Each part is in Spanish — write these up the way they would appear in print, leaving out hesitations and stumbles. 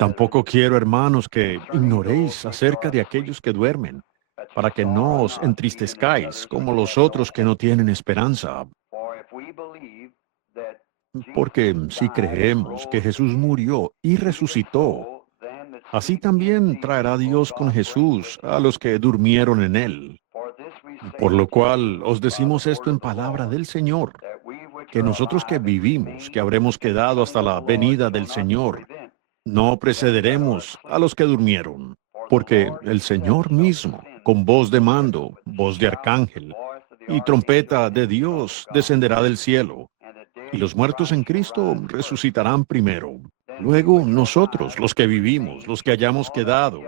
Tampoco quiero, hermanos, que ignoréis acerca de aquellos que duermen, para que no os entristezcáis como los otros que no tienen esperanza. Porque si creemos que Jesús murió y resucitó, así también traerá Dios con Jesús a los que durmieron en él. Por lo cual os decimos esto en palabra del Señor, que nosotros que vivimos, que habremos quedado hasta la venida del Señor, no precederemos a los que durmieron, porque el Señor mismo, con voz de mando, voz de arcángel y trompeta de Dios, descenderá del cielo, y los muertos en Cristo resucitarán primero. Luego nosotros, los que vivimos, los que hayamos quedado,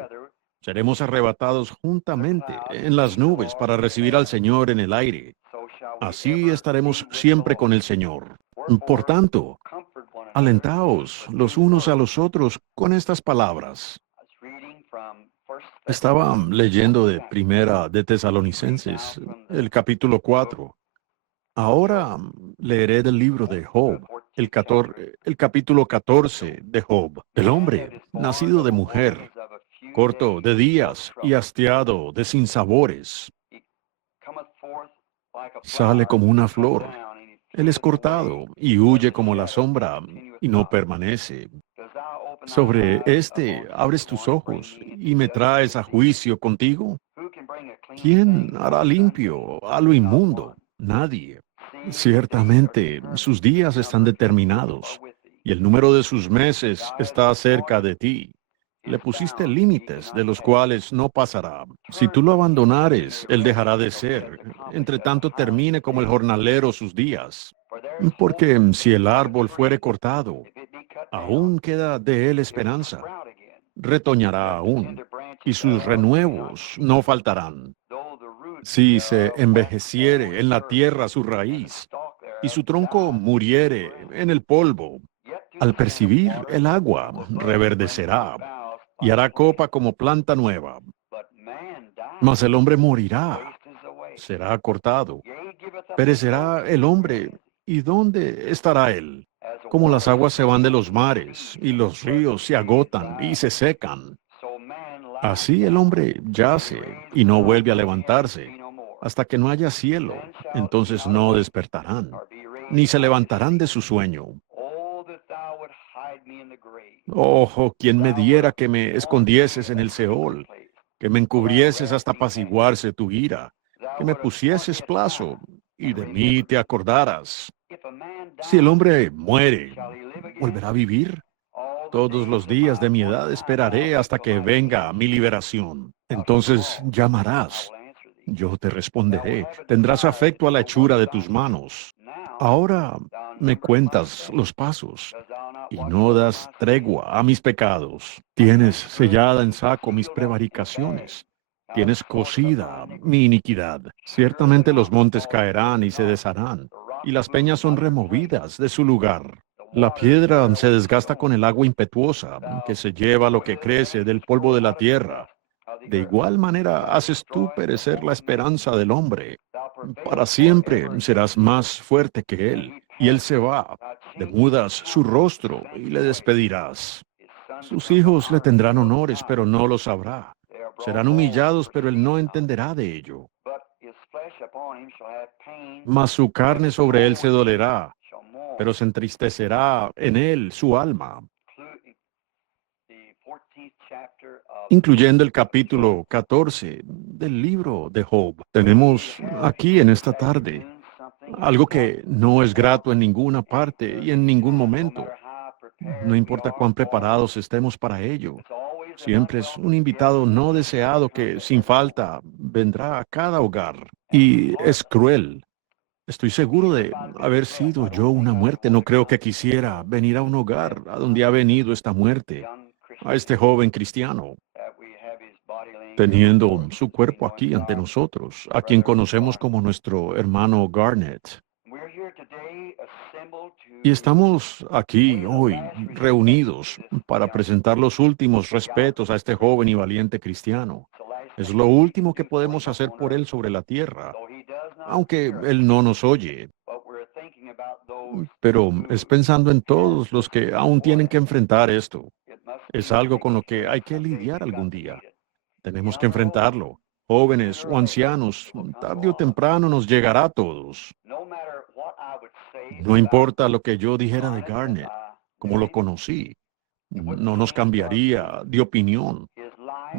seremos arrebatados juntamente en las nubes para recibir al Señor en el aire. Así estaremos siempre con el Señor. Por tanto, alentaos los unos a los otros con estas palabras. Estaba leyendo de Primera de Tesalonicenses, el capítulo 4. Ahora leeré del libro de Job, el capítulo 14 de Job. El hombre, nacido de mujer, corto de días y hastiado de sinsabores, sale como una flor. Él es cortado y huye como la sombra y no permanece. Sobre este abres tus ojos y me traes a juicio contigo. ¿Quién hará limpio a lo inmundo? Nadie. Ciertamente sus días están determinados y el número de sus meses está cerca de ti. Le pusiste límites de los cuales no pasará. Si tú lo abandonares, él dejará de ser. Entre tanto termine como el jornalero sus días. Porque si el árbol fuere cortado, aún queda de él esperanza. Retoñará aún, y sus renuevos no faltarán. Si se envejeciere en la tierra su raíz, y su tronco muriere en el polvo, al percibir el agua reverdecerá, y hará copa como planta nueva. Mas el hombre morirá, será cortado, perecerá el hombre, ¿y dónde estará él? Como las aguas se van de los mares, y los ríos se agotan y se secan. Así el hombre yace y no vuelve a levantarse, hasta que no haya cielo, entonces no despertarán, ni se levantarán de su sueño. Ojo, quien me diera que me escondieses en el Seol, que me encubrieses hasta apaciguarse tu ira, que me pusieses plazo, y de mí te acordaras. Si el hombre muere, ¿volverá a vivir? Todos los días de mi edad esperaré hasta que venga mi liberación. Entonces llamarás. Yo te responderé. Tendrás afecto a la hechura de tus manos. Ahora me cuentas los pasos y no das tregua a mis pecados. Tienes sellada en saco mis prevaricaciones. Tienes cosida mi iniquidad. Ciertamente los montes caerán y se desharán, y las peñas son removidas de su lugar. La piedra se desgasta con el agua impetuosa, que se lleva lo que crece del polvo de la tierra. De igual manera haces tú perecer la esperanza del hombre. Para siempre serás más fuerte que él, y él se va. Demudas su rostro y le despedirás. Sus hijos le tendrán honores, pero no lo sabrá. Serán humillados, pero él no entenderá de ello. Mas su carne sobre él se dolerá, pero se entristecerá en él su alma. Incluyendo el capítulo 14 del libro de Job. Tenemos aquí en esta tarde algo que no es grato en ninguna parte y en ningún momento. No importa cuán preparados estemos para ello. Siempre es un invitado no deseado que sin falta vendrá a cada hogar. Y es cruel. Estoy seguro de haber sido yo una muerte. No creo que quisiera venir a un hogar a donde ha venido esta muerte, a este joven cristiano, teniendo su cuerpo aquí ante nosotros, a quien conocemos como nuestro hermano Garnett. Y estamos aquí hoy reunidos para presentar los últimos respetos a este joven y valiente cristiano. Es lo último que podemos hacer por él sobre la tierra, aunque él no nos oye. Pero es pensando en todos los que aún tienen que enfrentar esto. Es algo con lo que hay que lidiar algún día. Tenemos que enfrentarlo. Jóvenes o ancianos, tarde o temprano nos llegará a todos. No importa lo que yo dijera de Garnet, como lo conocí, no nos cambiaría de opinión.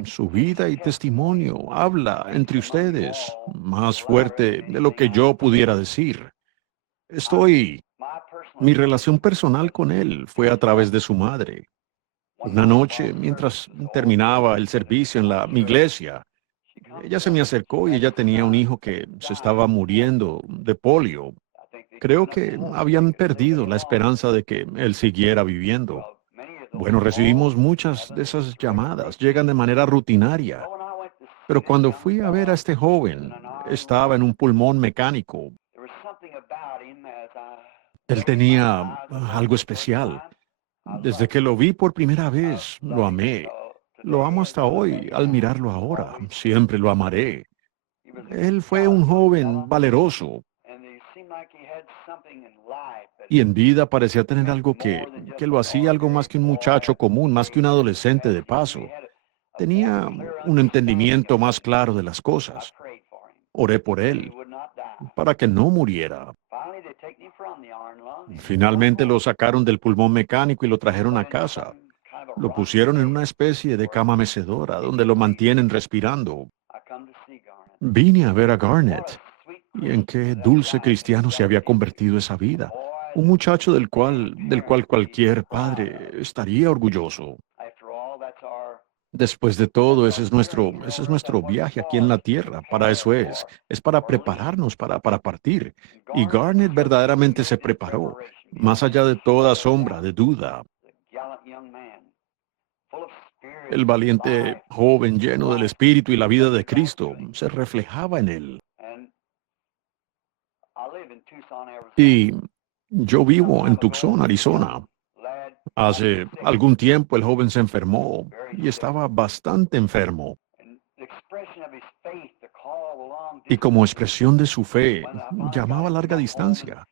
Su vida y testimonio habla entre ustedes más fuerte de lo que yo pudiera decir. Estoy, mi relación personal con él fue a través de su madre. Una noche, mientras terminaba el servicio en mi iglesia, ella se me acercó y ella tenía un hijo que se estaba muriendo de polio. Creo que habían perdido la esperanza de que él siguiera viviendo. Bueno, recibimos muchas de esas llamadas, llegan de manera rutinaria, pero cuando fui a ver a este joven, estaba en un pulmón mecánico. Él tenía algo especial. Desde que lo vi por primera vez, lo amé. Lo amo hasta hoy, al mirarlo ahora, siempre lo amaré. Él fue un joven valeroso y en vida parecía tener algo que lo hacía algo más que un muchacho común, más que un adolescente de paso. Tenía un entendimiento más claro de las cosas. Oré por él, para que no muriera. Finalmente lo sacaron del pulmón mecánico y lo trajeron a casa. Lo pusieron en una especie de cama mecedora donde lo mantienen respirando. Vine a ver a Garnet y en qué dulce cristiano se había convertido esa vida. Un muchacho del cual cualquier padre estaría orgulloso. Después de todo, ese es nuestro viaje aquí en la tierra. Para eso es para prepararnos para partir. Y Garnet verdaderamente se preparó, más allá de toda sombra de duda. El valiente joven lleno del Espíritu y la vida de Cristo se reflejaba en él. Y yo vivo en Tucson, Arizona. Hace algún tiempo el joven se enfermó y estaba bastante enfermo. Y como expresión de su fe, llamaba a larga distancia.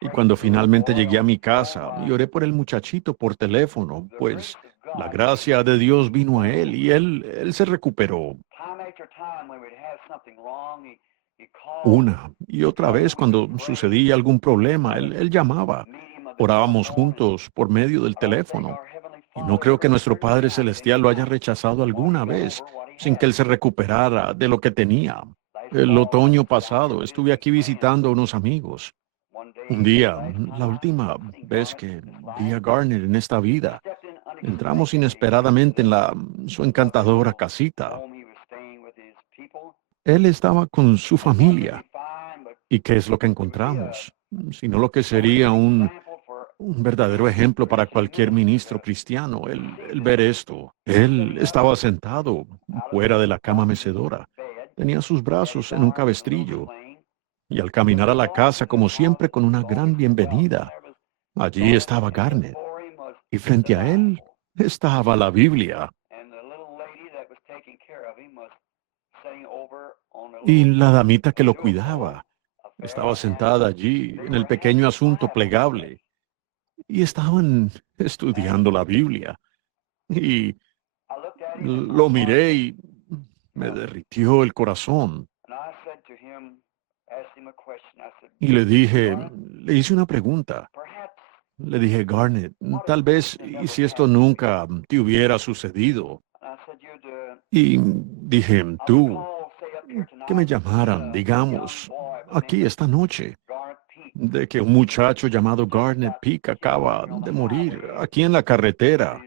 Y cuando finalmente llegué a mi casa y oré por el muchachito por teléfono, pues la gracia de Dios vino a él y él se recuperó. Una y otra vez cuando sucedía algún problema, él llamaba. Orábamos juntos por medio del teléfono. Y no creo que nuestro Padre Celestial lo haya rechazado alguna vez sin que él se recuperara de lo que tenía. El otoño pasado estuve aquí visitando a unos amigos. Un día, la última vez que vi a Garner en esta vida, entramos inesperadamente en su encantadora casita. Él estaba con su familia. ¿Y qué es lo que encontramos? Sino lo que sería un verdadero ejemplo para cualquier ministro cristiano, el ver esto. Él estaba sentado fuera de la cama mecedora. Tenía sus brazos en un cabestrillo y al caminar a la casa, como siempre, con una gran bienvenida, allí estaba Garnet y frente a él estaba la Biblia. Y la damita que lo cuidaba estaba sentada allí en el pequeño asunto plegable y estaban estudiando la Biblia. Y lo miré y me derritió el corazón. Y le hice una pregunta. Le dije, Garnet, tal vez, y si esto nunca te hubiera sucedido. Y dije, tú, que me llamaran, digamos, aquí esta noche, de que un muchacho llamado Garnet Peak acaba de morir aquí en la carretera,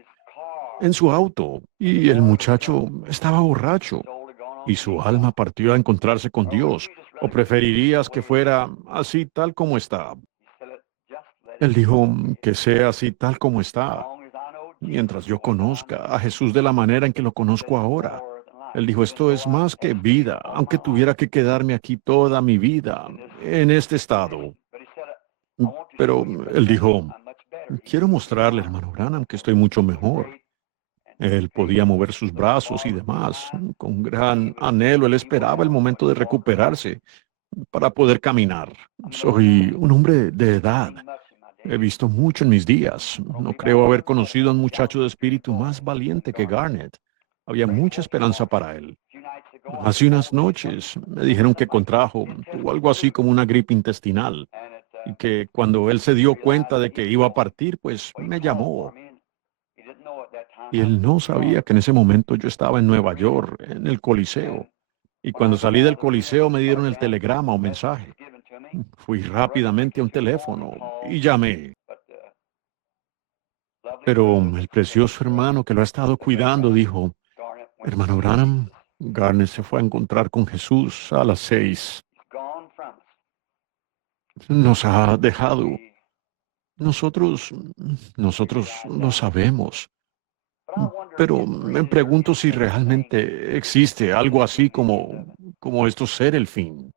en su auto, y el muchacho estaba borracho y su alma partió a encontrarse con Dios. ¿O preferirías que fuera así tal como está? Él dijo que sea así tal como está, mientras yo conozca a Jesús de la manera en que lo conozco ahora. Él dijo, esto es más que vida, aunque tuviera que quedarme aquí toda mi vida, en este estado. Pero él dijo, quiero mostrarle, hermano Branham, que estoy mucho mejor. Él podía mover sus brazos y demás. Con gran anhelo, él esperaba el momento de recuperarse para poder caminar. Soy un hombre de edad He visto mucho en mis días. No creo haber conocido a un muchacho de espíritu más valiente que Garnet. Había mucha esperanza para él. Hace unas noches me dijeron que tuvo algo así como una gripe intestinal, y que cuando él se dio cuenta de que iba a partir, pues me llamó. Y él no sabía que en ese momento yo estaba en Nueva York, en el Coliseo. Y cuando salí del Coliseo me dieron el telegrama o mensaje. Fui rápidamente a un teléfono y llamé. Pero el precioso hermano que lo ha estado cuidando dijo: hermano Branham, Garner se fue a encontrar con Jesús a las 6. Nos ha dejado. Nosotros, nosotros lo sabemos. Pero me pregunto si realmente existe algo así como esto ser el fin.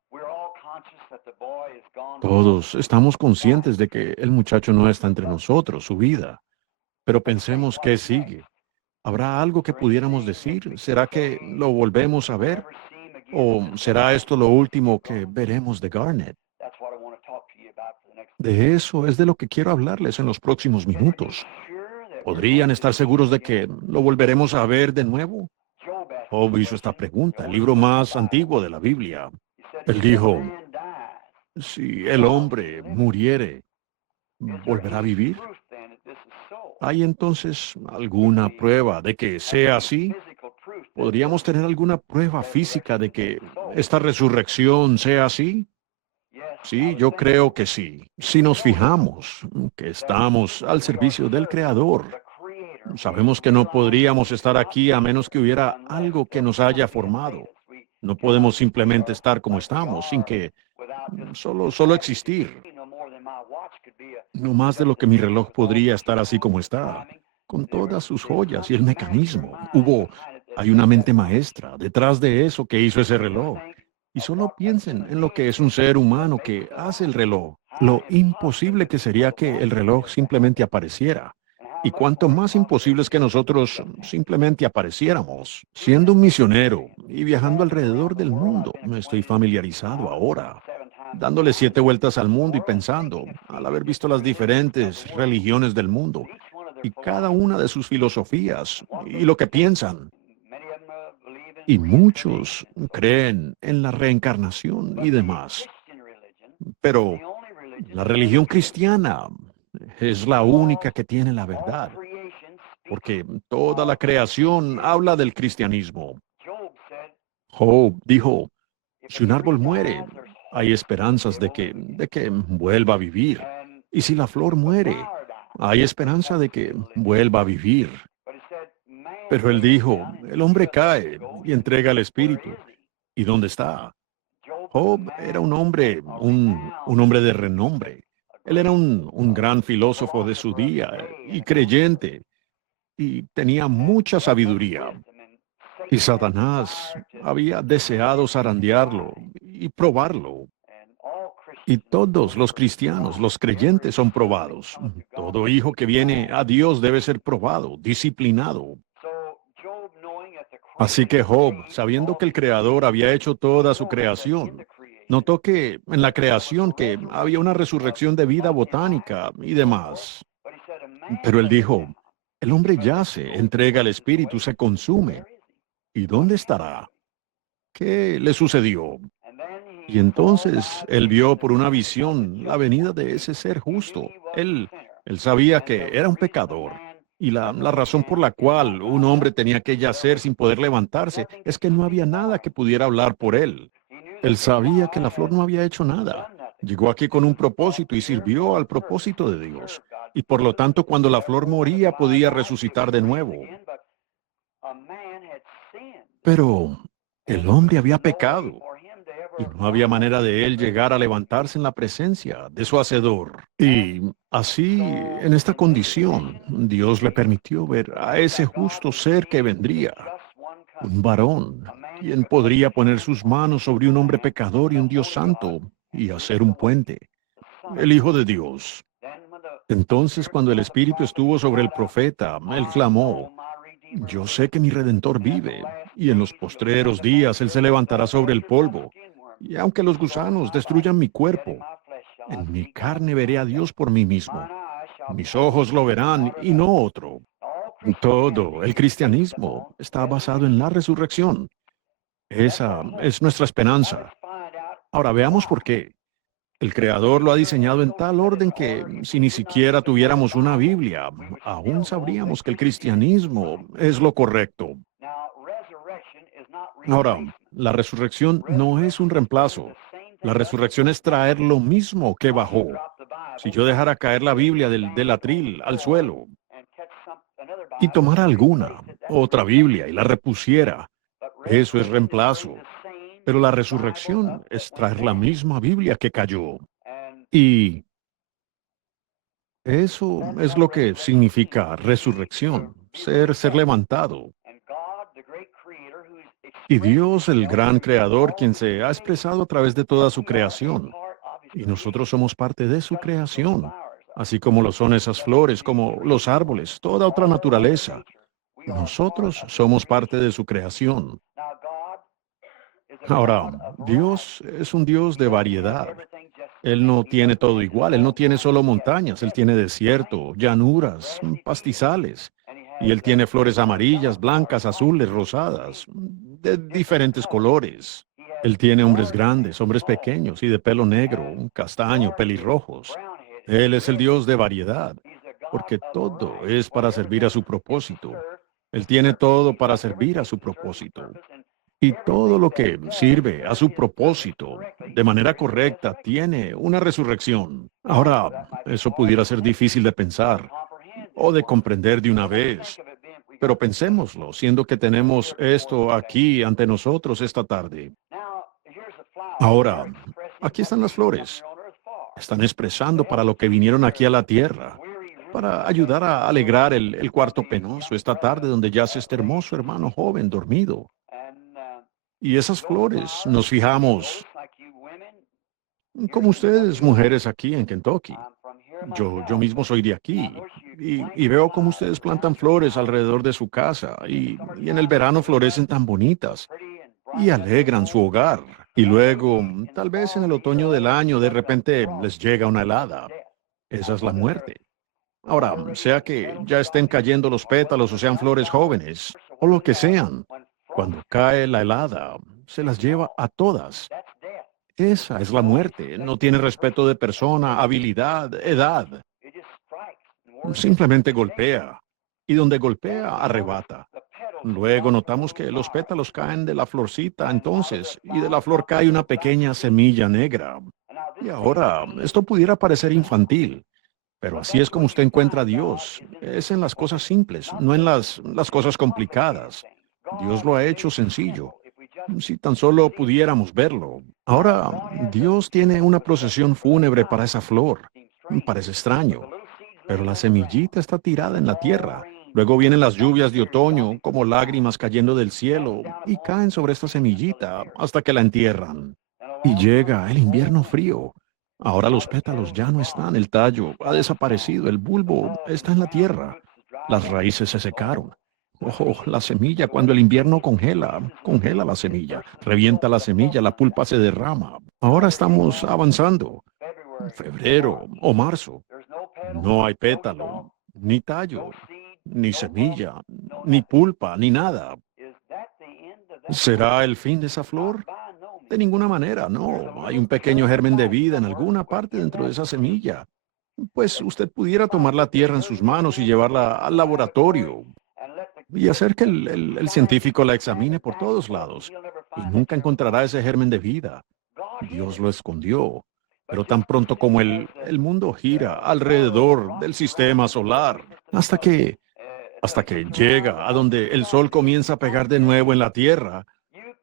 Todos estamos conscientes de que el muchacho no está entre nosotros, su vida. Pero pensemos qué sigue. ¿Habrá algo que pudiéramos decir? ¿Será que lo volvemos a ver? ¿O será esto lo último que veremos de Garnet? De eso es de lo que quiero hablarles en los próximos minutos. ¿Podrían estar seguros de que lo volveremos a ver de nuevo? Job hizo esta pregunta, el libro más antiguo de la Biblia. Él dijo: si el hombre muriere, ¿volverá a vivir? ¿Hay entonces alguna prueba de que sea así? ¿Podríamos tener alguna prueba física de que esta resurrección sea así? Sí, yo creo que sí. Si nos fijamos que estamos al servicio del Creador, sabemos que no podríamos estar aquí a menos que hubiera algo que nos haya formado. No podemos simplemente estar como estamos, sin que solo existir. No más de lo que mi reloj podría estar así como está, con todas sus joyas y el mecanismo. Hay una mente maestra detrás de eso que hizo ese reloj. Y solo piensen en lo que es un ser humano que hace el reloj, lo imposible que sería que el reloj simplemente apareciera. Y cuanto más imposible es que nosotros simplemente apareciéramos. Siendo un misionero y viajando alrededor del mundo, me estoy familiarizado ahora, dándole 7 vueltas al mundo y pensando, al haber visto las diferentes religiones del mundo y cada una de sus filosofías y lo que piensan. Y muchos creen en la reencarnación y demás. Pero la religión cristiana es la única que tiene la verdad, porque toda la creación habla del cristianismo. Job dijo: si un árbol muere, hay esperanzas de que vuelva a vivir. Y si la flor muere, hay esperanza de que vuelva a vivir. Pero él dijo: el hombre cae y entrega el espíritu. ¿Y dónde está? Job era un hombre de renombre. Él era un gran filósofo de su día y creyente, y tenía mucha sabiduría. Y Satanás había deseado zarandearlo y probarlo. Y todos los cristianos, los creyentes, son probados. Todo hijo que viene a Dios debe ser probado, disciplinado. Así que Job, sabiendo que el Creador había hecho toda su creación, notó que en la creación que había una resurrección de vida botánica y demás. Pero él dijo: el hombre yace, entrega el espíritu, se consume. ¿Y dónde estará? ¿Qué le sucedió? Y entonces él vio por una visión la venida de ese ser justo. Él sabía que era un pecador. Y la razón por la cual un hombre tenía que yacer sin poder levantarse es que no había nada que pudiera hablar por él. Él sabía que la flor no había hecho nada. Llegó aquí con un propósito y sirvió al propósito de Dios. Y por lo tanto, cuando la flor moría, podía resucitar de nuevo. Pero el hombre había pecado y no había manera de él llegar a levantarse en la presencia de su Hacedor. Y así, en esta condición, Dios le permitió ver a ese justo ser que vendría, un varón, quien podría poner sus manos sobre un hombre pecador y un Dios santo y hacer un puente, el Hijo de Dios. Entonces, cuando el Espíritu estuvo sobre el profeta, él clamó: yo sé que mi Redentor vive, y en los postreros días él se levantará sobre el polvo. Y aunque los gusanos destruyan mi cuerpo, en mi carne veré a Dios por mí mismo. Mis ojos lo verán y no otro. Todo el cristianismo está basado en la resurrección. Esa es nuestra esperanza. Ahora veamos por qué. El Creador lo ha diseñado en tal orden que si ni siquiera tuviéramos una Biblia, aún sabríamos que el cristianismo es lo correcto. Ahora, la resurrección no es un reemplazo. La resurrección es traer lo mismo que bajó. Si yo dejara caer la Biblia del atril al suelo y tomara alguna, otra Biblia y la repusiera, eso es reemplazo. Pero la resurrección es traer la misma Biblia que cayó. Y eso es lo que significa resurrección, ser levantado. Y Dios, el gran creador, quien se ha expresado a través de toda su creación. Y nosotros somos parte de su creación, así como lo son esas flores, como los árboles, toda otra naturaleza. Nosotros somos parte de su creación. Ahora, Dios es un Dios de variedad. Él no tiene todo igual, Él no tiene solo montañas, Él tiene desierto, llanuras, pastizales. Y Él tiene flores amarillas, blancas, azules, rosadas, de diferentes colores. Él tiene hombres grandes, hombres pequeños y de pelo negro, castaño, pelirrojos. Él es el Dios de variedad, porque todo es para servir a su propósito. Él tiene todo para servir a su propósito. Y todo lo que sirve a su propósito de manera correcta tiene una resurrección. Ahora, eso pudiera ser difícil de pensar o de comprender de una vez, pero pensémoslo, siendo que tenemos esto aquí ante nosotros esta tarde. Ahora, aquí están las flores. Están expresando para lo que vinieron aquí a la tierra, para ayudar a alegrar el cuarto penoso esta tarde donde yace este hermoso hermano joven dormido. Y esas flores, nos fijamos, como ustedes, mujeres aquí en Kentucky. Yo mismo soy de aquí y veo cómo ustedes plantan flores alrededor de su casa y en el verano florecen tan bonitas y alegran su hogar. Y luego, tal vez en el otoño del año, de repente les llega una helada. Esa es la muerte. Ahora, sea que ya estén cayendo los pétalos o sean flores jóvenes o lo que sean, cuando cae la helada, se las lleva a todas. Esa es la muerte. No tiene respeto de persona, habilidad, edad. Simplemente golpea. Y donde golpea, arrebata. Luego notamos que los pétalos caen de la florcita entonces, y de la flor cae una pequeña semilla negra. Y ahora, esto pudiera parecer infantil, pero así es como usted encuentra a Dios. Es en las cosas simples, no en las cosas complicadas. Dios lo ha hecho sencillo. Si tan solo pudiéramos verlo. Ahora, Dios tiene una procesión fúnebre para esa flor. Parece extraño, pero la semillita está tirada en la tierra. Luego vienen las lluvias de otoño, como lágrimas cayendo del cielo, y caen sobre esta semillita hasta que la entierran. Y llega el invierno frío. Ahora los pétalos ya no están, el tallo ha desaparecido, el bulbo está en la tierra. Las raíces se secaron. Oh, la semilla, cuando el invierno congela la semilla, revienta la semilla, la pulpa se derrama. Ahora estamos avanzando. Febrero o marzo. No hay pétalo, ni tallo, ni semilla, ni pulpa, ni nada. ¿Será el fin de esa flor? De ninguna manera, no. Hay un pequeño germen de vida en alguna parte dentro de esa semilla. Pues usted pudiera tomar la tierra en sus manos y llevarla al laboratorio y hacer que el científico la examine por todos lados y nunca encontrará ese germen de vida. Dios lo escondió. Pero tan pronto como el mundo gira alrededor del sistema solar, hasta que llega a donde el sol comienza a pegar de nuevo en la Tierra,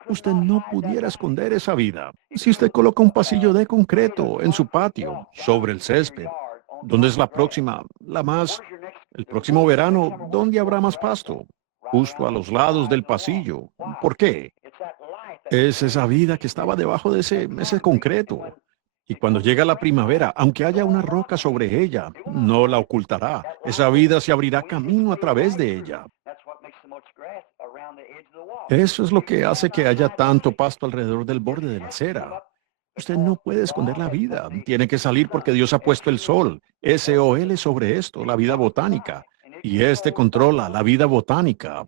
usted no pudiera esconder esa vida. Si usted coloca un pasillo de concreto en su patio, sobre el césped, ¿dónde es el próximo verano, dónde habrá más pasto? Justo a los lados del pasillo. ¿Por qué? Es esa vida que estaba debajo de ese concreto. Y cuando llega la primavera, aunque haya una roca sobre ella, no la ocultará. Esa vida se abrirá camino a través de ella. Eso es lo que hace que haya tanto pasto alrededor del borde de la acera. Usted no puede esconder la vida. Tiene que salir porque Dios ha puesto el sol, SOL, sobre esto, la vida botánica. Y este controla la vida botánica.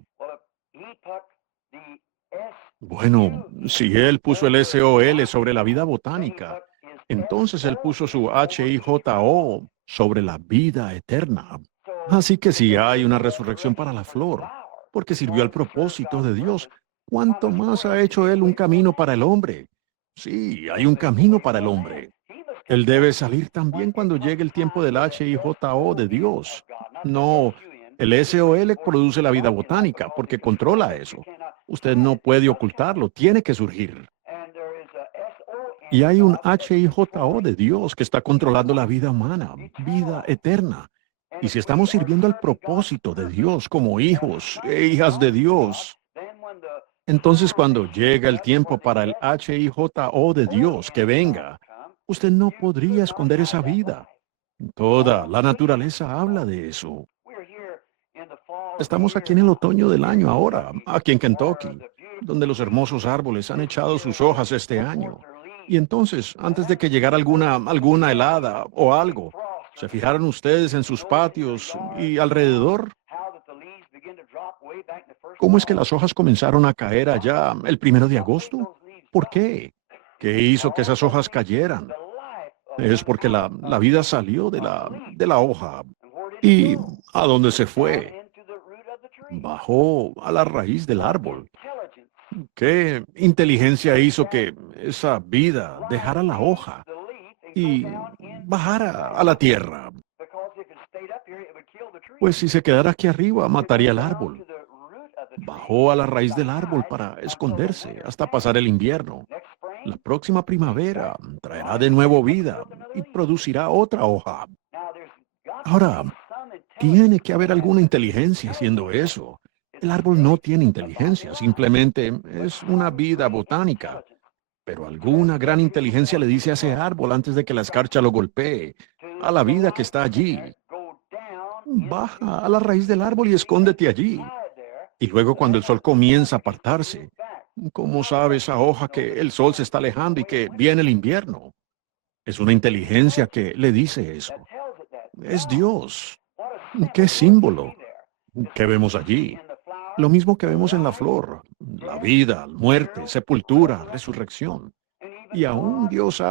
Bueno, si él puso el SOL sobre la vida botánica, entonces él puso su HIJO sobre la vida eterna. Así que si hay una resurrección para la flor, porque sirvió al propósito de Dios, ¿cuánto más ha hecho él un camino para el hombre? Sí, hay un camino para el hombre. Él debe salir también cuando llegue el tiempo del HIJO de Dios. No, el SOL produce la vida botánica porque controla eso. Usted no puede ocultarlo, tiene que surgir. Y hay un HIJO de Dios que está controlando la vida humana, vida eterna. Y si estamos sirviendo al propósito de Dios como hijos e hijas de Dios, entonces cuando llega el tiempo para el HIJO de Dios que venga, usted no podría esconder esa vida. Toda la naturaleza habla de eso. Estamos aquí en el otoño del año ahora, aquí en Kentucky, donde los hermosos árboles han echado sus hojas este año. Y entonces, antes de que llegara alguna helada o algo, ¿se fijaron ustedes en sus patios y alrededor? ¿Cómo es que las hojas comenzaron a caer allá el 1 de agosto? ¿Por qué? ¿Qué hizo que esas hojas cayeran? Es porque la vida salió de la hoja. ¿Y a dónde se fue? Bajó a la raíz del árbol. ¿Qué inteligencia hizo que esa vida dejara la hoja y bajara a la tierra? Pues si se quedara aquí arriba, mataría al árbol. Bajó a la raíz del árbol para esconderse hasta pasar el invierno. La próxima primavera traerá de nuevo vida y producirá otra hoja. Ahora, tiene que haber alguna inteligencia haciendo eso. El árbol no tiene inteligencia, simplemente es una vida botánica. Pero alguna gran inteligencia le dice a ese árbol antes de que la escarcha lo golpee, a la vida que está allí: baja a la raíz del árbol y escóndete allí. Y luego cuando el sol comienza a apartarse, ¿cómo sabe esa hoja que el sol se está alejando y que viene el invierno? Es una inteligencia que le dice eso. Es Dios. ¿Qué símbolo? ¿Qué vemos allí? Lo mismo que vemos en la flor: la vida, muerte, sepultura, resurrección. Y aún Dios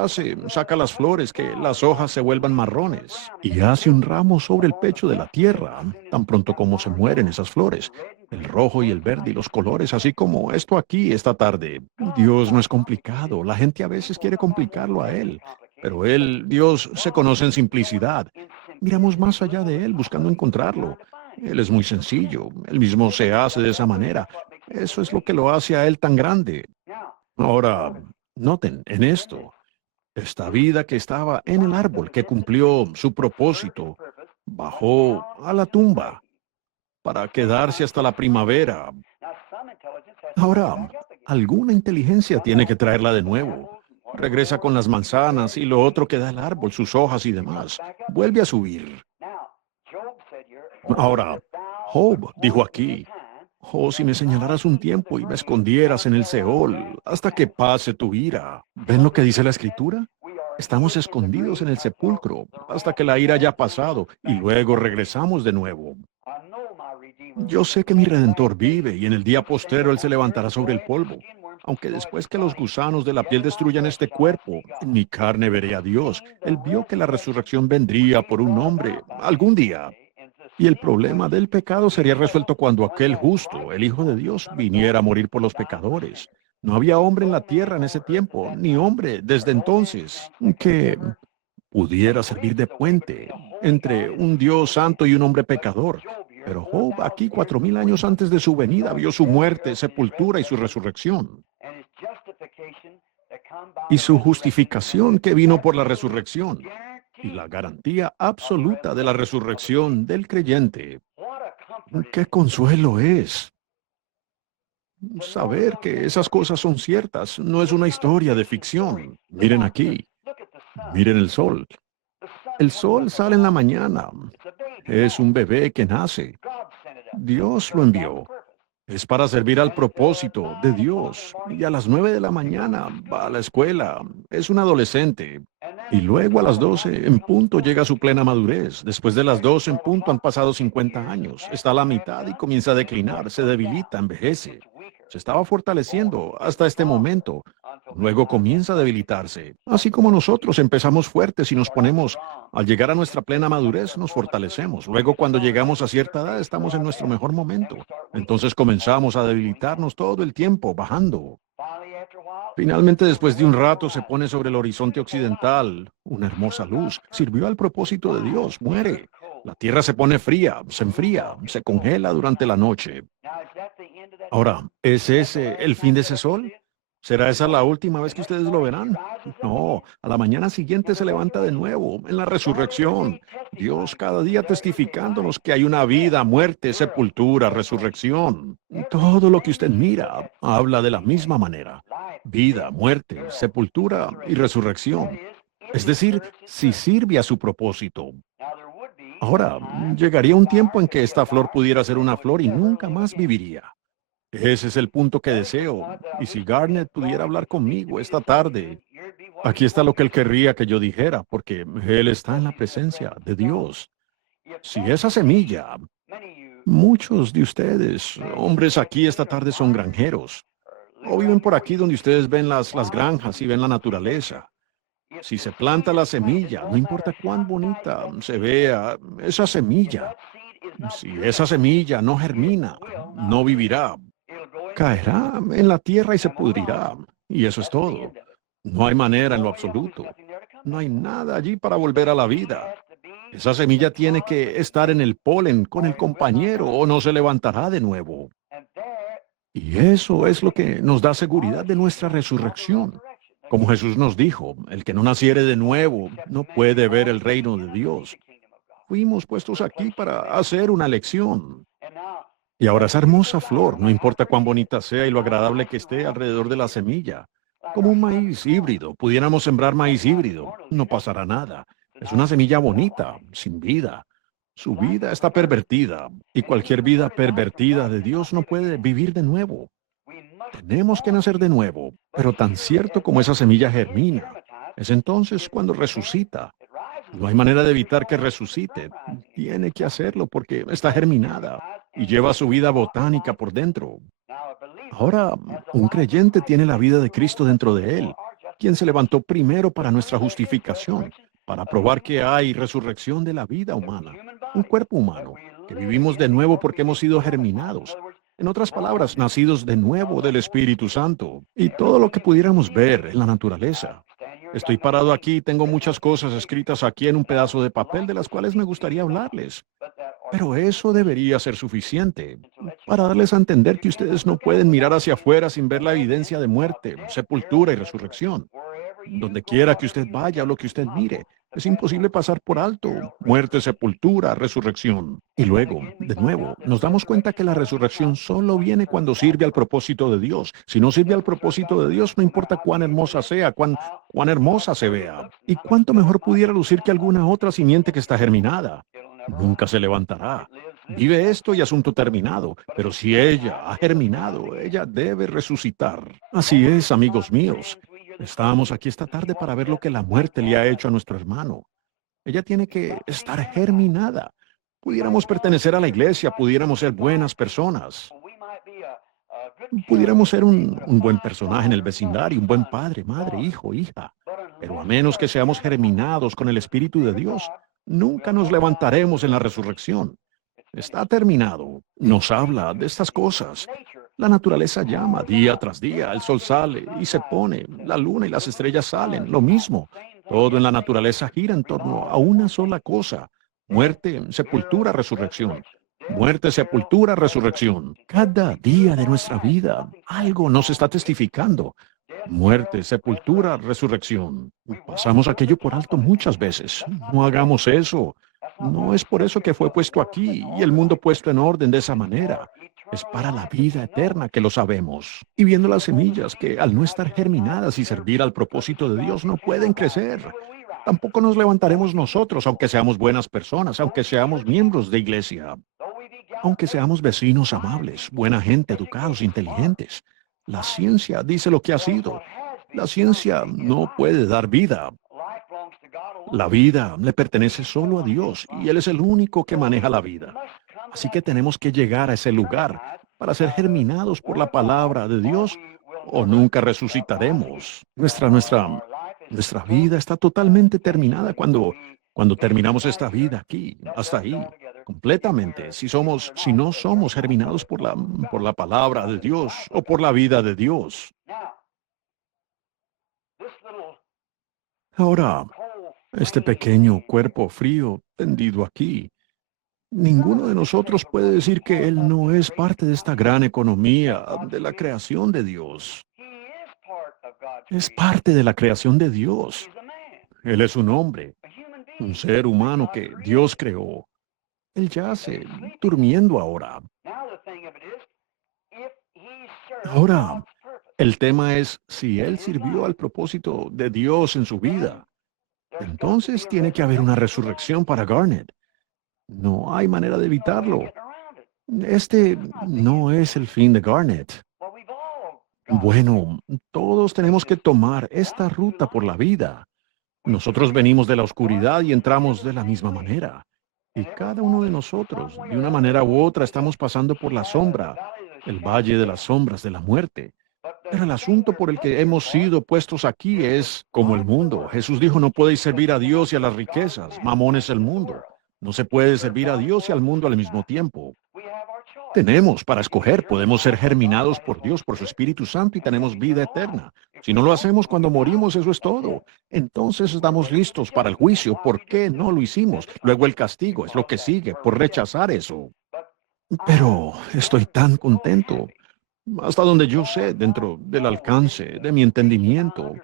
saca las flores, que las hojas se vuelvan marrones, y hace un ramo sobre el pecho de la tierra, tan pronto como se mueren esas flores, el rojo y el verde y los colores, así como esto aquí esta tarde. Dios no es complicado, la gente a veces quiere complicarlo a Él, pero Dios se conoce en simplicidad. Miramos más allá de Él buscando encontrarlo. Él es muy sencillo, Él mismo se hace de esa manera. Eso es lo que lo hace a Él tan grande. Ahora, noten en esto, esta vida que estaba en el árbol, que cumplió su propósito, bajó a la tumba para quedarse hasta la primavera. Ahora, alguna inteligencia tiene que traerla de nuevo. Regresa con las manzanas y lo otro que da el árbol, sus hojas y demás. Vuelve a subir. Ahora, Job dijo aquí: oh, si me señalaras un tiempo y me escondieras en el Seol hasta que pase tu ira. ¿Ven lo que dice la Escritura? Estamos escondidos en el sepulcro hasta que la ira haya pasado y luego regresamos de nuevo. Yo sé que mi Redentor vive y en el día postero Él se levantará sobre el polvo. Aunque después que los gusanos de la piel destruyan este cuerpo, en mi carne veré a Dios. Él vio que la resurrección vendría por un hombre algún día. Y el problema del pecado sería resuelto cuando aquel justo, el Hijo de Dios, viniera a morir por los pecadores. No había hombre en la tierra en ese tiempo, ni hombre desde entonces, que pudiera servir de puente entre un Dios santo y un hombre pecador. Pero Job, aquí 4000 años antes de su venida, vio su muerte, sepultura y su resurrección. Y su justificación que vino por la resurrección. Y la garantía absoluta de la resurrección del creyente. ¡Qué consuelo es saber que esas cosas son ciertas! No es una historia de ficción. Miren aquí, miren el sol. El sol sale en la mañana. Es un bebé que nace. Dios lo envió. Es para servir al propósito de Dios. Y a las 9 de la mañana va a la escuela. Es un adolescente. Y luego a las 12 en punto llega a su plena madurez. Después de las 12 en punto han pasado 50 años. Está a la mitad y comienza a declinar. Se debilita, envejece. Se estaba fortaleciendo hasta este momento. Luego comienza a debilitarse. Así como nosotros empezamos fuertes y nos ponemos, al llegar a nuestra plena madurez, nos fortalecemos. Luego cuando llegamos a cierta edad estamos en nuestro mejor momento. Entonces comenzamos a debilitarnos todo el tiempo, bajando. Finalmente, después de un rato, se pone sobre el horizonte occidental. Una hermosa luz. Sirvió al propósito de Dios. Muere. La tierra se pone fría, se enfría, se congela durante la noche. Ahora, ¿es ese el fin de ese sol? ¿Será esa la última vez que ustedes lo verán? No, a la mañana siguiente se levanta de nuevo, en la resurrección. Dios cada día testificándonos que hay una vida, muerte, sepultura, resurrección. Todo lo que usted mira habla de la misma manera. Vida, muerte, sepultura y resurrección. Es decir, si sirve a su propósito. Ahora, llegaría un tiempo en que esta flor pudiera ser una flor y nunca más viviría. Ese es el punto que deseo. Y si Garnet pudiera hablar conmigo esta tarde, aquí está lo que él querría que yo dijera, porque él está en la presencia de Dios. Si esa semilla, muchos de ustedes, hombres aquí esta tarde son granjeros, o viven por aquí donde ustedes ven las granjas y ven la naturaleza. Si se planta la semilla, no importa cuán bonita se vea esa semilla, si esa semilla no germina, no vivirá. Caerá en la tierra y se pudrirá. Y eso es todo. No hay manera en lo absoluto. No hay nada allí para volver a la vida. Esa semilla tiene que estar en el polen con el compañero o no se levantará de nuevo. Y eso es lo que nos da seguridad de nuestra resurrección. Como Jesús nos dijo, el que no naciere de nuevo no puede ver el reino de Dios. Fuimos puestos aquí para hacer una lección. Y ahora esa hermosa flor, no importa cuán bonita sea y lo agradable que esté alrededor de la semilla, como un maíz híbrido, pudiéramos sembrar maíz híbrido, no pasará nada. Es una semilla bonita, sin vida. Su vida está pervertida y cualquier vida pervertida de Dios no puede vivir de nuevo. Tenemos que nacer de nuevo, pero tan cierto como esa semilla germina, es entonces cuando resucita. No hay manera de evitar que resucite. Tiene que hacerlo porque está germinada y lleva su vida botánica por dentro. Ahora, un creyente tiene la vida de Cristo dentro de él, quien se levantó primero para nuestra justificación, para probar que hay resurrección de la vida humana, un cuerpo humano, que vivimos de nuevo porque hemos sido germinados. En otras palabras, nacidos de nuevo del Espíritu Santo y todo lo que pudiéramos ver en la naturaleza. Estoy parado aquí y tengo muchas cosas escritas aquí en un pedazo de papel de las cuales me gustaría hablarles. Pero eso debería ser suficiente para darles a entender que ustedes no pueden mirar hacia afuera sin ver la evidencia de muerte, sepultura y resurrección. Donde quiera que usted vaya o lo que usted mire, es imposible pasar por alto. Muerte, sepultura, resurrección. Y luego, de nuevo, nos damos cuenta que la resurrección solo viene cuando sirve al propósito de Dios. Si no sirve al propósito de Dios, no importa cuán hermosa sea, cuán hermosa se vea. Y cuánto mejor pudiera lucir que alguna otra simiente que está germinada. Nunca se levantará. Vive esto y asunto terminado. Pero si ella ha germinado, ella debe resucitar. Así es, amigos míos. Estamos aquí esta tarde para ver lo que la muerte le ha hecho a nuestro hermano. Ella tiene que estar germinada. Pudiéramos pertenecer a la iglesia, pudiéramos ser buenas personas, pudiéramos ser un buen personaje en el vecindario, un buen padre, madre, hijo, hija. Pero a menos que seamos germinados con el Espíritu de Dios, nunca nos levantaremos en la resurrección. Está terminado. Nos habla de estas cosas. La naturaleza llama día tras día, el sol sale y se pone, la luna y las estrellas salen, lo mismo. Todo en la naturaleza gira en torno a una sola cosa: muerte, sepultura, resurrección. Muerte, sepultura, resurrección. Cada día de nuestra vida, algo nos está testificando. Muerte, sepultura, resurrección. Pasamos aquello por alto muchas veces. No hagamos eso. No es por eso que fue puesto aquí y el mundo puesto en orden de esa manera. Es para la vida eterna que lo sabemos. Y viendo las semillas que al no estar germinadas y servir al propósito de Dios no pueden crecer. Tampoco nos levantaremos nosotros, aunque seamos buenas personas, aunque seamos miembros de iglesia. Aunque seamos vecinos amables, buena gente, educados, inteligentes, la ciencia dice lo que ha sido. La ciencia no puede dar vida. La vida le pertenece solo a Dios y Él es el único que maneja la vida. Así que tenemos que llegar a ese lugar para ser germinados por la palabra de Dios o nunca resucitaremos. Nuestra vida está totalmente terminada cuando terminamos esta vida aquí, hasta ahí, completamente. Si no somos germinados por la palabra de Dios o por la vida de Dios. Ahora, este pequeño cuerpo frío tendido aquí, ninguno de nosotros puede decir que Él no es parte de esta gran economía de la creación de Dios. Es parte de la creación de Dios. Él es un hombre, un ser humano que Dios creó. Él yace durmiendo ahora. Ahora, el tema es si Él sirvió al propósito de Dios en su vida. Entonces tiene que haber una resurrección para Garnet. No hay manera de evitarlo. Este no es el fin de Garnet. Bueno, todos tenemos que tomar esta ruta por la vida. Nosotros venimos de la oscuridad y entramos de la misma manera. Y cada uno de nosotros, de una manera u otra, estamos pasando por la sombra, el valle de las sombras de la muerte. Pero el asunto por el que hemos sido puestos aquí es como el mundo. Jesús dijo, no podéis servir a Dios y a las riquezas. Mamón es el mundo. No se puede servir a Dios y al mundo al mismo tiempo. Tenemos para escoger, podemos ser germinados por Dios, por su Espíritu Santo y tenemos vida eterna. Si no lo hacemos cuando morimos, eso es todo. Entonces estamos listos para el juicio. ¿Por qué no lo hicimos? Luego el castigo es lo que sigue por rechazar eso. Pero estoy tan contento, hasta donde yo sé, dentro del alcance de mi entendimiento,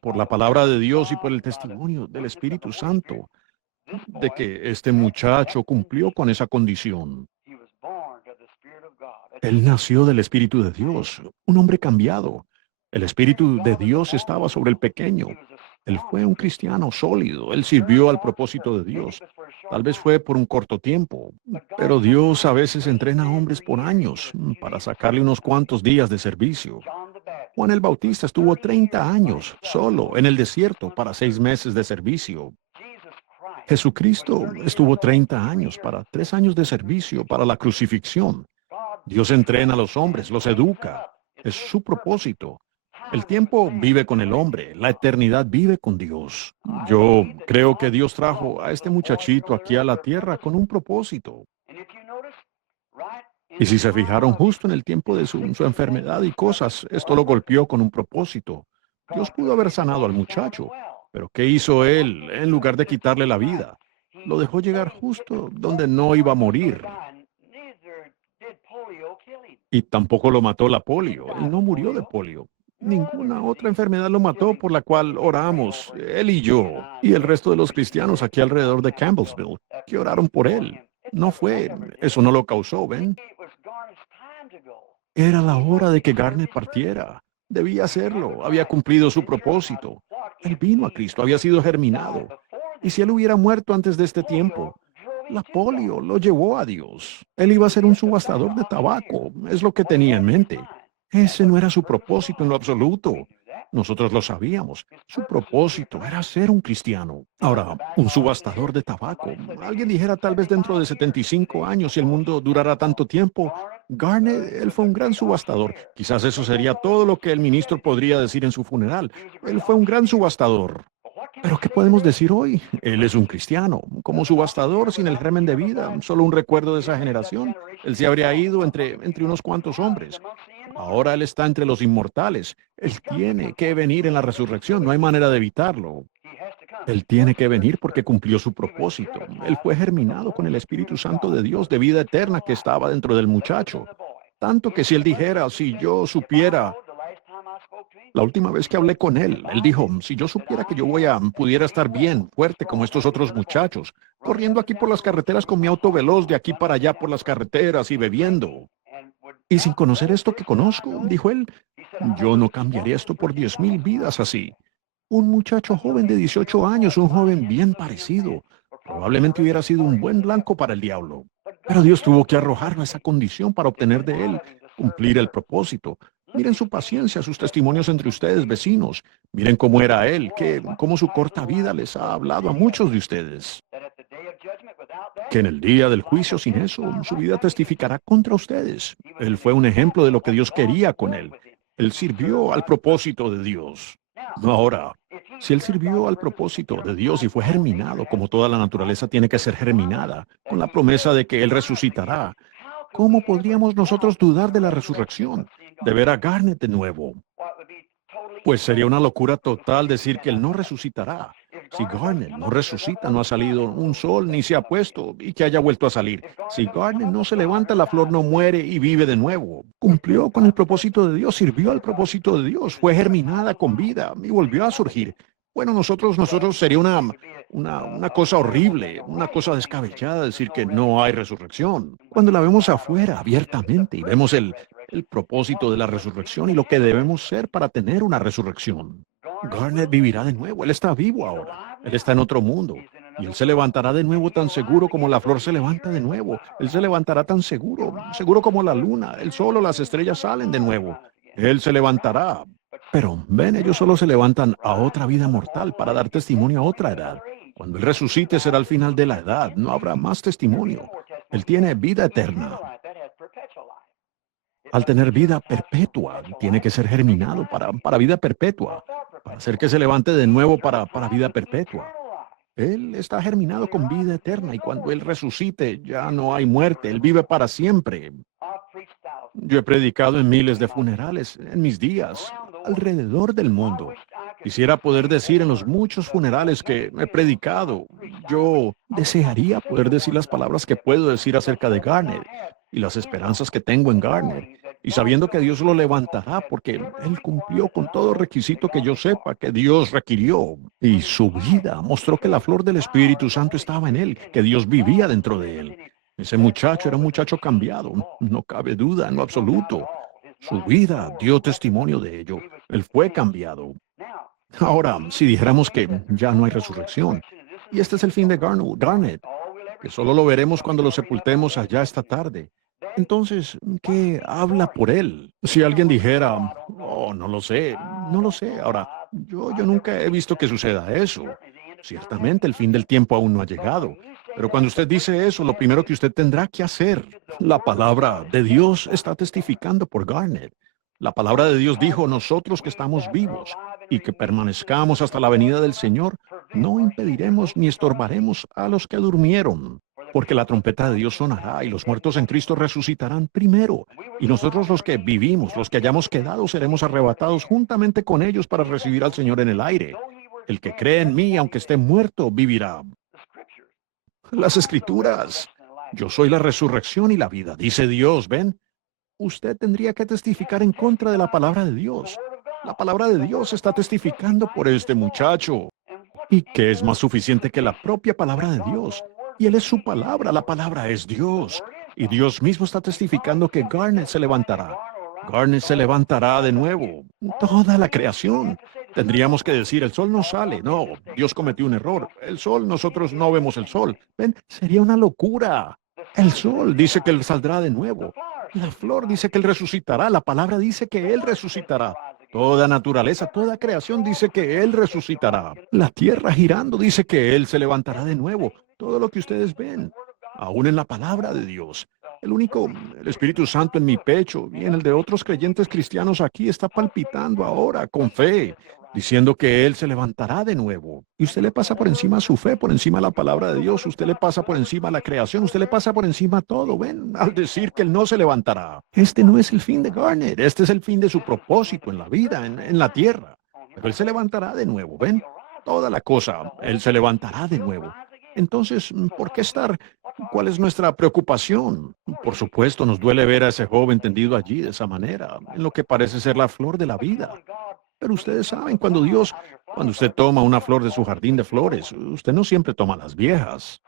por la palabra de Dios y por el testimonio del Espíritu Santo, de que este muchacho cumplió con esa condición. Él nació del Espíritu de Dios, un hombre cambiado. El Espíritu de Dios estaba sobre el pequeño. Él fue un cristiano sólido. Él sirvió al propósito de Dios. Tal vez fue por un corto tiempo, pero Dios a veces entrena a hombres por años para sacarle unos cuantos días de servicio. Juan el Bautista estuvo 30 años solo en el desierto para 6 meses de servicio. Jesucristo estuvo 30 años para 3 años de servicio para la crucifixión. Dios entrena a los hombres, los educa. Es su propósito. El tiempo vive con el hombre, la eternidad vive con Dios. Yo creo que Dios trajo a este muchachito aquí a la tierra con un propósito. Y si se fijaron justo en el tiempo de su enfermedad y cosas, esto lo golpeó con un propósito. Dios pudo haber sanado al muchacho, pero ¿qué hizo él en lugar de quitarle la vida? Lo dejó llegar justo donde no iba a morir. Y tampoco lo mató la polio. Él no murió de polio. Ninguna otra enfermedad lo mató por la cual oramos, él y yo, y el resto de los cristianos aquí alrededor de Campbellsville, que oraron por él. No fue, eso no lo causó, ¿ven? Era la hora de que Garnet partiera. Debía hacerlo, había cumplido su propósito. Él vino a Cristo, había sido germinado. Y si él hubiera muerto antes de este tiempo, la polio lo llevó a Dios. Él iba a ser un subastador de tabaco, es lo que tenía en mente. Ese no era su propósito en lo absoluto. Nosotros lo sabíamos. Su propósito era ser un cristiano. Ahora, un subastador de tabaco. Alguien dijera tal vez dentro de 75 años, si el mundo durara tanto tiempo. Garnet, él fue un gran subastador. Quizás eso sería todo lo que el ministro podría decir en su funeral. Él fue un gran subastador. Pero ¿qué podemos decir hoy? Él es un cristiano, como subastador sin el germen de vida, solo un recuerdo de esa generación. Él se habría ido entre unos cuantos hombres. Ahora él está entre los inmortales. Él tiene que venir en la resurrección, no hay manera de evitarlo. Él tiene que venir porque cumplió su propósito. Él fue germinado con el Espíritu Santo de Dios de vida eterna que estaba dentro del muchacho. Tanto que si él dijera, si yo supiera, la última vez que hablé con él, él dijo, si yo supiera que pudiera estar bien, fuerte como estos otros muchachos, corriendo aquí por las carreteras con mi auto veloz de aquí para allá por las carreteras y bebiendo. Y sin conocer esto que conozco, dijo él, yo no cambiaría esto por 10,000 vidas así. Un muchacho joven de 18 años, un joven bien parecido, probablemente hubiera sido un buen blanco para el diablo. Pero Dios tuvo que arrojarlo a esa condición para obtener de él cumplir el propósito. Miren su paciencia, sus testimonios entre ustedes, vecinos. Miren cómo era él, cómo su corta vida les ha hablado a muchos de ustedes. Que en el día del juicio sin eso, su vida testificará contra ustedes. Él fue un ejemplo de lo que Dios quería con él. Él sirvió al propósito de Dios. Ahora, si él sirvió al propósito de Dios y fue germinado, como toda la naturaleza tiene que ser germinada, con la promesa de que él resucitará, ¿cómo podríamos nosotros dudar de la resurrección, de ver a Garnet de nuevo? Pues sería una locura total decir que él no resucitará. Si Garnet no resucita, no ha salido un sol ni se ha puesto y que haya vuelto a salir. Si Garnet no se levanta, la flor no muere y vive de nuevo. Cumplió con el propósito de Dios, sirvió al propósito de Dios, fue germinada con vida y volvió a surgir. Bueno, nosotros sería una cosa horrible, una cosa descabellada decir que no hay resurrección. Cuando la vemos afuera, abiertamente, y vemos el propósito de la resurrección y lo que debemos ser para tener una resurrección. Garnet vivirá de nuevo, él está vivo ahora, él está en otro mundo, y él se levantará de nuevo tan seguro como la flor se levanta de nuevo, él se levantará tan seguro, seguro como la luna, el sol o las estrellas salen de nuevo, él se levantará. Pero ven, ellos solo se levantan a otra vida mortal para dar testimonio a otra edad. Cuando él resucite será el final de la edad, no habrá más testimonio. Él tiene vida eterna. Al tener vida perpetua, tiene que ser germinado para vida perpetua, para hacer que se levante de nuevo para vida perpetua. Él está germinado con vida eterna y cuando Él resucite ya no hay muerte, Él vive para siempre. Yo he predicado en miles de funerales en mis días, alrededor del mundo. Quisiera poder decir en los muchos funerales que he predicado, yo desearía poder decir las palabras que puedo decir acerca de Garnet y las esperanzas que tengo en Garnet, y sabiendo que Dios lo levantará porque él cumplió con todo requisito que yo sepa que Dios requirió. Y su vida mostró que la flor del Espíritu Santo estaba en él, que Dios vivía dentro de él. Ese muchacho era un muchacho cambiado, no cabe duda en lo absoluto. Su vida dio testimonio de ello. Él fue cambiado. Ahora, si dijéramos que ya no hay resurrección, y este es el fin de Garnet, que solo lo veremos cuando lo sepultemos allá esta tarde, entonces, ¿qué habla por él? Si alguien dijera, oh, no lo sé, no lo sé. Ahora, yo nunca he visto que suceda eso. Ciertamente el fin del tiempo aún no ha llegado. Pero cuando usted dice eso, lo primero que usted tendrá que hacer, la palabra de Dios está testificando por Garnet. La palabra de Dios dijo, nosotros que estamos vivos y que permanezcamos hasta la venida del Señor, no impediremos ni estorbaremos a los que durmieron. Porque la trompeta de Dios sonará y los muertos en Cristo resucitarán primero. Y nosotros los que vivimos, los que hayamos quedado, seremos arrebatados juntamente con ellos para recibir al Señor en el aire. El que cree en mí, aunque esté muerto, vivirá. Las escrituras. Yo soy la resurrección y la vida, dice Dios, ¿ven? Usted tendría que testificar en contra de la palabra de Dios. La palabra de Dios está testificando por este muchacho. ¿Y qué es más suficiente que la propia palabra de Dios? Y Él es su palabra, la palabra es Dios. Y Dios mismo está testificando que Garnet se levantará. Garnet se levantará de nuevo. Toda la creación. Tendríamos que decir, el sol no sale. No, Dios cometió un error. El sol, nosotros no vemos el sol. Ven, sería una locura. El sol dice que Él saldrá de nuevo. La flor dice que Él resucitará. La palabra dice que Él resucitará. Toda naturaleza, toda creación dice que Él resucitará. La tierra girando dice que Él se levantará de nuevo. Todo lo que ustedes ven, aún en la palabra de Dios. El Espíritu Santo en mi pecho y en el de otros creyentes cristianos aquí está palpitando ahora con fe, diciendo que Él se levantará de nuevo. Y usted le pasa por encima su fe, por encima la palabra de Dios, usted le pasa por encima la creación, usted le pasa por encima todo, ven, al decir que Él no se levantará. Este no es el fin de Garnet, este es el fin de su propósito en la vida, en la tierra. Pero Él se levantará de nuevo, ven, toda la cosa, Él se levantará de nuevo. Entonces, ¿por qué estar? ¿Cuál es nuestra preocupación? Por supuesto, nos duele ver a ese joven tendido allí de esa manera, en lo que parece ser la flor de la vida. Pero ustedes saben, cuando usted toma una flor de su jardín de flores, usted no siempre toma las viejas.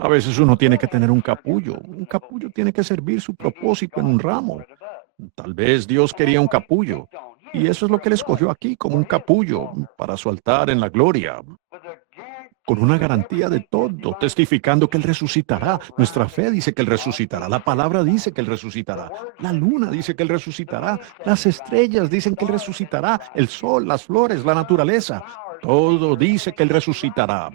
A veces uno tiene que tener un capullo. Un capullo tiene que servir su propósito en un ramo. Tal vez Dios quería un capullo. Y eso es lo que él escogió aquí, como un capullo, para su altar en la gloria. con una garantía de todo, testificando que Él resucitará. Nuestra fe dice que Él resucitará. La palabra dice que Él resucitará. La luna dice que Él resucitará. Las estrellas dicen que Él resucitará. El sol, las flores, la naturaleza. Todo dice que Él resucitará.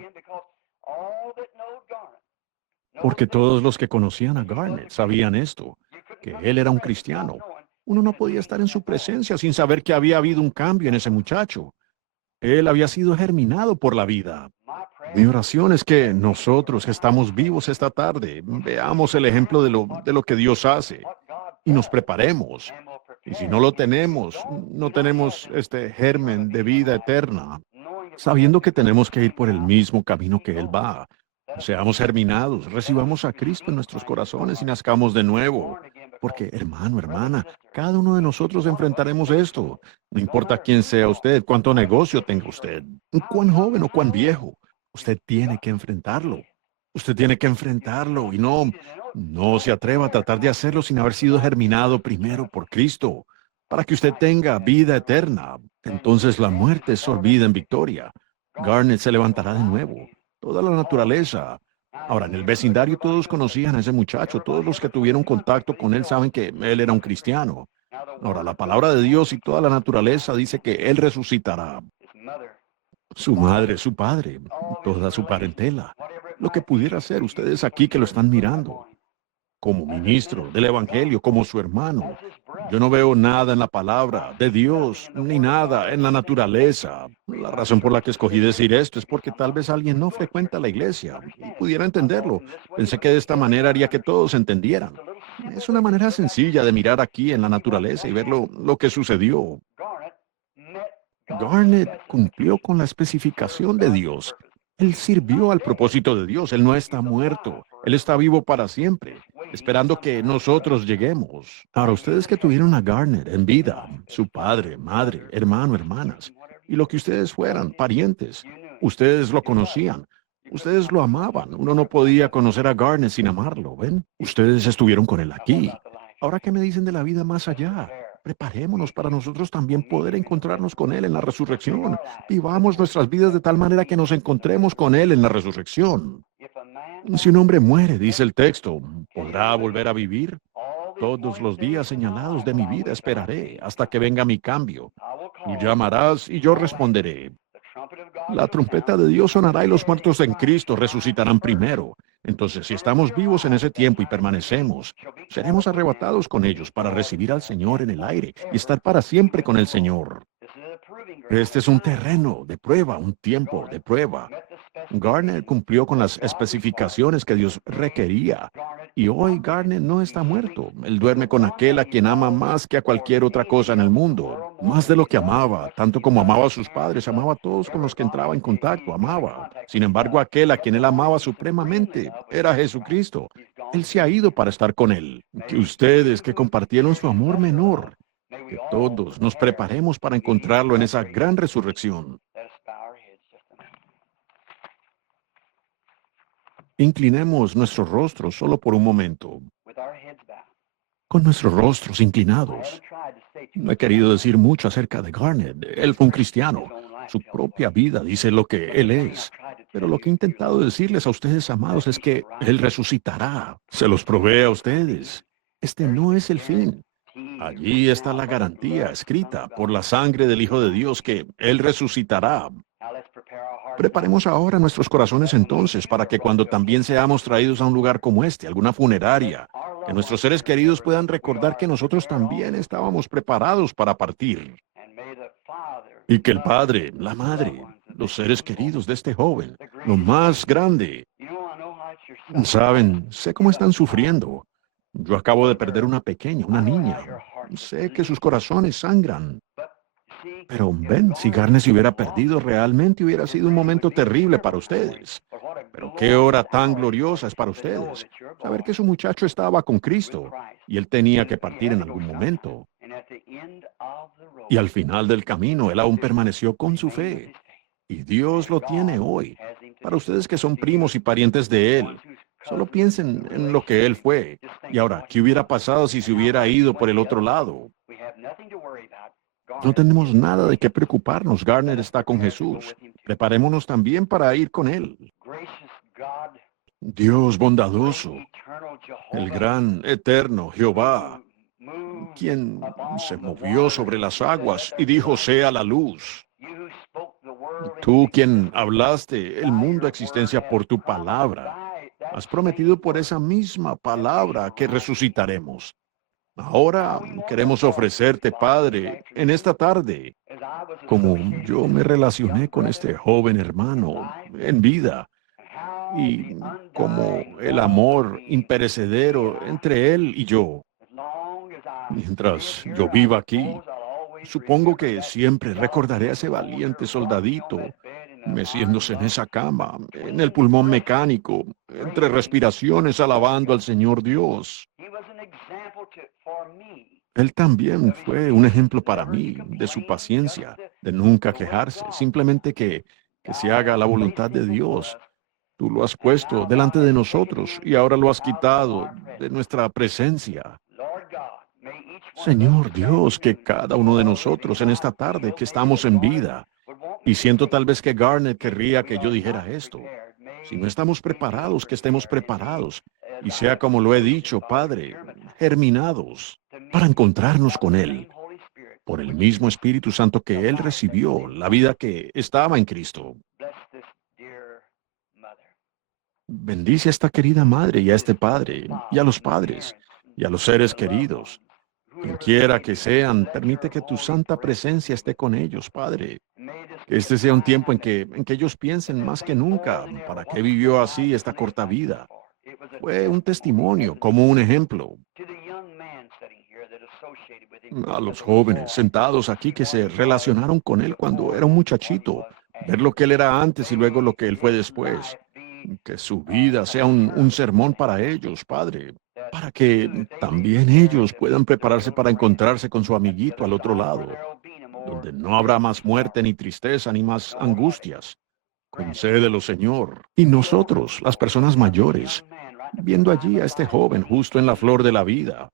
Porque todos los que conocían a Garnet sabían esto, que él era un cristiano. Uno no podía estar en su presencia sin saber que había habido un cambio en ese muchacho. Él había sido germinado por la vida. Mi oración es que nosotros que estamos vivos esta tarde veamos el ejemplo de lo que Dios hace y nos preparemos. Y si no lo tenemos, no tenemos este germen de vida eterna, sabiendo que tenemos que ir por el mismo camino que Él va. Seamos germinados, recibamos a Cristo en nuestros corazones y nazcamos de nuevo. Porque, hermano, hermana, cada uno de nosotros enfrentaremos esto. No importa quién sea usted, cuánto negocio tenga usted, cuán joven o cuán viejo, usted tiene que enfrentarlo. Usted tiene que enfrentarlo y no se atreva a tratar de hacerlo sin haber sido germinado primero por Cristo, para que usted tenga vida eterna. Entonces la muerte se olvida en victoria. Garnet se levantará de nuevo. Toda la naturaleza. Ahora, en el vecindario todos conocían a ese muchacho. Todos los que tuvieron contacto con él saben que él era un cristiano. Ahora, la palabra de Dios y toda la naturaleza dice que él resucitará. Su madre, su padre, toda su parentela. Lo que pudiera ser ustedes aquí que lo están mirando como ministro del Evangelio, como su hermano. Yo no veo nada en la palabra de Dios, ni nada en la naturaleza. La razón por la que escogí decir esto es porque tal vez alguien no frecuenta la iglesia y pudiera entenderlo. Pensé que de esta manera haría que todos entendieran. Es una manera sencilla de mirar aquí en la naturaleza y ver lo que sucedió. Garnet cumplió con la especificación de Dios. Él sirvió al propósito de Dios. Él no está muerto. Él está vivo para siempre, esperando que nosotros lleguemos. Ahora, ustedes que tuvieron a Garnet en vida, su padre, madre, hermano, hermanas, y lo que ustedes fueran, parientes, ustedes lo conocían. Ustedes lo amaban. Uno no podía conocer a Garnet sin amarlo, ¿ven? Ustedes estuvieron con él aquí. Ahora, ¿qué me dicen de la vida más allá? Preparémonos para nosotros también poder encontrarnos con Él en la resurrección. Vivamos nuestras vidas de tal manera que nos encontremos con Él en la resurrección. Si un hombre muere, dice el texto, ¿podrá volver a vivir? Todos los días señalados de mi vida esperaré hasta que venga mi cambio. Tú llamarás y yo responderé. La trompeta de Dios sonará y los muertos en Cristo resucitarán primero. Entonces, si estamos vivos en ese tiempo y permanecemos, seremos arrebatados con ellos para recibir al Señor en el aire y estar para siempre con el Señor. Este es un terreno de prueba, un tiempo de prueba. Garnet cumplió con las especificaciones que Dios requería. Y hoy Garnet no está muerto. Él duerme con aquel a quien ama más que a cualquier otra cosa en el mundo. Más de lo que amaba, tanto como amaba a sus padres, amaba a todos con los que entraba en contacto, amaba. Sin embargo, aquel a quien él amaba supremamente era Jesucristo. Él se ha ido para estar con él. Que ustedes que compartieron su amor menor, que todos nos preparemos para encontrarlo en esa gran resurrección. Inclinemos nuestros rostros solo por un momento, con nuestros rostros inclinados. No he querido decir mucho acerca de Garnet. Él fue un cristiano. Su propia vida dice lo que él es. Pero lo que he intentado decirles a ustedes, amados, es que Él resucitará. Se los provee a ustedes. Este no es el fin. Allí está la garantía escrita por la sangre del Hijo de Dios que Él resucitará. Preparemos ahora nuestros corazones entonces para que cuando también seamos traídos a un lugar como este, alguna funeraria, que nuestros seres queridos puedan recordar que nosotros también estábamos preparados para partir. Y que el padre, la madre, los seres queridos de este joven, lo más grande, saben, sé cómo están sufriendo. Yo acabo de perder una pequeña, una niña. Sé que sus corazones sangran. Pero ven, si Garnet se hubiera perdido, realmente hubiera sido un momento terrible para ustedes. Pero qué hora tan gloriosa es para ustedes. Saber que su muchacho estaba con Cristo y él tenía que partir en algún momento. Y al final del camino, él aún permaneció con su fe. Y Dios lo tiene hoy. Para ustedes que son primos y parientes de él, solo piensen en lo que él fue. Y ahora, ¿qué hubiera pasado si se hubiera ido por el otro lado? No tenemos nada de qué preocuparnos. Garnet está con Jesús. Preparémonos también para ir con Él. Dios bondadoso, el gran, eterno Jehová, quien se movió sobre las aguas y dijo, sea la luz. Tú, quien hablaste el mundo a existencia por tu palabra, has prometido por esa misma palabra que resucitaremos. Ahora queremos ofrecerte, Padre, en esta tarde, como yo me relacioné con este joven hermano en vida y como el amor imperecedero entre él y yo. Mientras yo viva aquí, supongo que siempre recordaré a ese valiente soldadito meciéndose en esa cama, en el pulmón mecánico, entre respiraciones alabando al Señor Dios. Él también fue un ejemplo para mí de su paciencia, de nunca quejarse, simplemente que se haga la voluntad de Dios. Tú lo has puesto delante de nosotros y ahora lo has quitado de nuestra presencia. Señor Dios, que cada uno de nosotros en esta tarde que estamos en vida, y siento tal vez que Garnet querría que yo dijera esto, si no estamos preparados, que estemos preparados, y sea como lo he dicho, Padre, germinados, para encontrarnos con Él, por el mismo Espíritu Santo que Él recibió, la vida que estaba en Cristo. Bendice a esta querida madre y a este padre, y a los padres, y a los seres queridos. Quien quiera que sean, permite que tu santa presencia esté con ellos, Padre. Que este sea un tiempo en que ellos piensen más que nunca, ¿para qué vivió así esta corta vida? Fue un testimonio, como un ejemplo. A los jóvenes sentados aquí que se relacionaron con él cuando era un muchachito, ver lo que él era antes y luego lo que él fue después. Que su vida sea un sermón para ellos, Padre, para que también ellos puedan prepararse para encontrarse con su amiguito al otro lado, donde no habrá más muerte ni tristeza ni más angustias. Concédelo, Señor. Y nosotros, las personas mayores, viendo allí a este joven justo en la flor de la vida,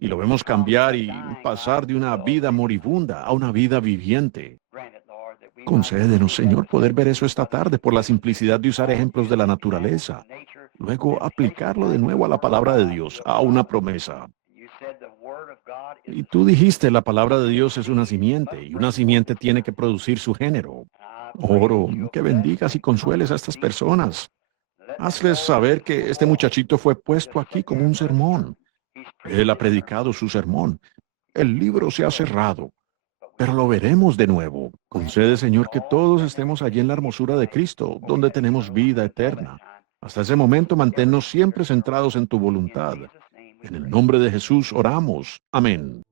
y lo vemos cambiar y pasar de una vida moribunda a una vida viviente. Concédenos, Señor, poder ver eso esta tarde por la simplicidad de usar ejemplos de la naturaleza. Luego aplicarlo de nuevo a la palabra de Dios, a una promesa. Y tú dijiste, la palabra de Dios es una simiente, y una simiente tiene que producir su género. Oro, que bendigas y consueles a estas personas. Hazles saber que este muchachito fue puesto aquí como un sermón. Él ha predicado su sermón. El libro se ha cerrado, pero lo veremos de nuevo. Concede, Señor, que todos estemos allí en la hermosura de Cristo, donde tenemos vida eterna. Hasta ese momento, manténnos siempre centrados en tu voluntad. En el nombre de Jesús oramos. Amén.